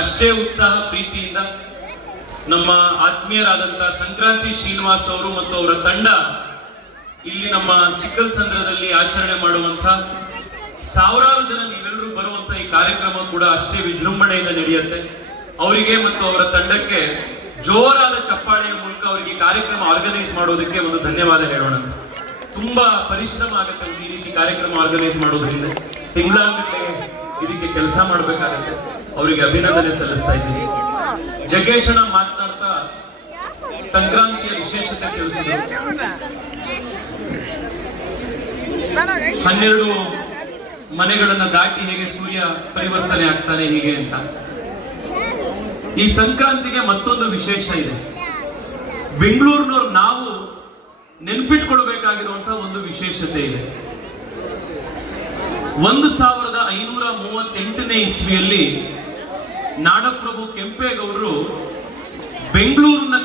ಅಷ್ಟೇ ಉತ್ಸಾಹ ಪ್ರೀತಿಯಿಂದ ನಮ್ಮ ಆತ್ಮೀಯರಾದಂತ ಸಂಕ್ರಾಂತಿ ಶ್ರೀನಿವಾಸ್ ಅವರು ಮತ್ತು ಅವರ ತಂಡ ಇಲ್ಲಿ ನಮ್ಮ ಚಿಕ್ಕಲ್ಸಂದ್ರದಲ್ಲಿ ಆಚರಣೆ ಮಾಡುವಂತ ಸಾವಿರಾರು ಜನ ನೀವೆಲ್ಲರೂ ಬರುವಂತ ಈ ಕಾರ್ಯಕ್ರಮ ಕೂಡ ಅಷ್ಟೇ ವಿಜೃಂಭಣೆಯಿಂದ ನಡೆಯುತ್ತೆ. ಅವರಿಗೆ ಮತ್ತು ಅವರ ತಂಡಕ್ಕೆ ಜೋರಾದ ಚಪ್ಪಾಳೆಯ ಮೂಲಕ ಅವರಿಗೆ ಕಾರ್ಯಕ್ರಮ ಆರ್ಗನೈಸ್ ಮಾಡೋದಕ್ಕೆ ಒಂದು ಧನ್ಯವಾದ ಹೇಳೋಣ. ತುಂಬಾ ಪರಿಶ್ರಮ ಆಗುತ್ತೆ ಈ ರೀತಿ ಕಾರ್ಯಕ್ರಮ ಆರ್ಗನೈಸ್ ಮಾಡೋದ್ರಿಂದ, ತಿಂಗಳಾಗಟ್ಟಲೆ ಇದಕ್ಕೆ ಕೆಲಸ ಮಾಡಬೇಕಾಗತ್ತೆ. ಅವರಿಗೆ ಅಭಿನಂದನೆ ಸಲ್ಲಿಸ್ತಾ ಇದ್ದೀನಿ. ಜಗ್ಗೇಶಣ್ಣ ಮಾತನಾಡ್ತಾ ಸಂಕ್ರಾಂತಿಯ ವಿಶೇಷತೆ ತಿಳಿಸಿದ್ರು. 12 ಮನೆಗಳನ್ನ ದಾಟಿ ಹೇಗೆ ಸೂರ್ಯ ಪರಿವರ್ತನೆ ಆಗ್ತಾನೆ ಹೀಗೆ ಅಂತ. ಈ ಸಂಕ್ರಾಂತಿಗೆ ಮತ್ತೊಂದು ವಿಶೇಷ ಇದೆ. ಬೆಂಗಳೂರಿನವ್ರು ನಾವು ನೆನಪಿಟ್ಕೊಳ್ಬೇಕಾಗಿರುವಂತಹ ಒಂದು ವಿಶೇಷತೆ ಇದೆ. 1538ನೇ ಇಸ್ವಿಯಲ್ಲಿ ನಾಡಪ್ರಭು ಕೆಂಪೇಗೌಡರು ಬೆಂಗಳೂರು